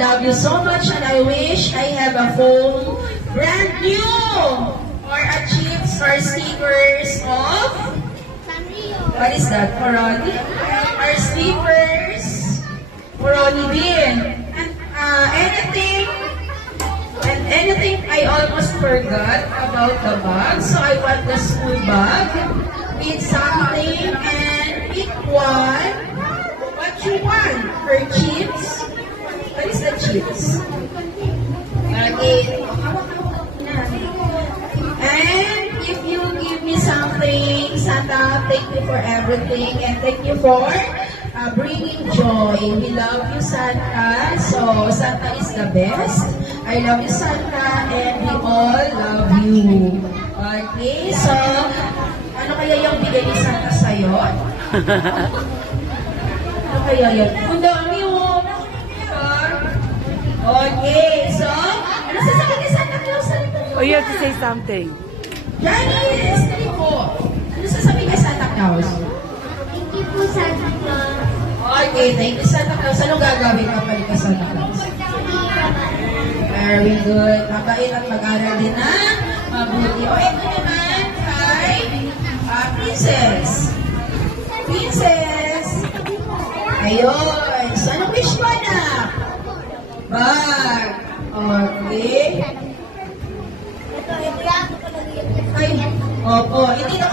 love you so much and I wish I have a phone brand new or a chips or stickers of what is that? Coroni? Or slippers? Coroni din. And anything I almost forgot about the bag. So I want the school bag with something and pick one. What you want? For chips? What is the chips? Okay. And if you give me something, Santa, thank you for everything and thank you for bringing joy. We love you, Santa. So, Santa is the best. I love you, Santa, and we all love you. Okay, so, ano kaya yung bigay ni Santa sa'yo? Ano kaya yun? Ang dami yun. Okay, so, ano sasabihin ni Santa Claus? Oh, you have to say something. Janice, dali po. Ano sasabihin ni Santa Claus? Thank you po, Santa Claus. Okay, thank you, Santa Claus. Anong gagawin ka pa ni Santa Claus? Very good. Mabait at mag-aral din na. Mabuti. O, ito naman kay Princess. Princess. Ayun. So, anong wish mo na? Bag. Okay. Ito yan. Ay, opo. Hindi na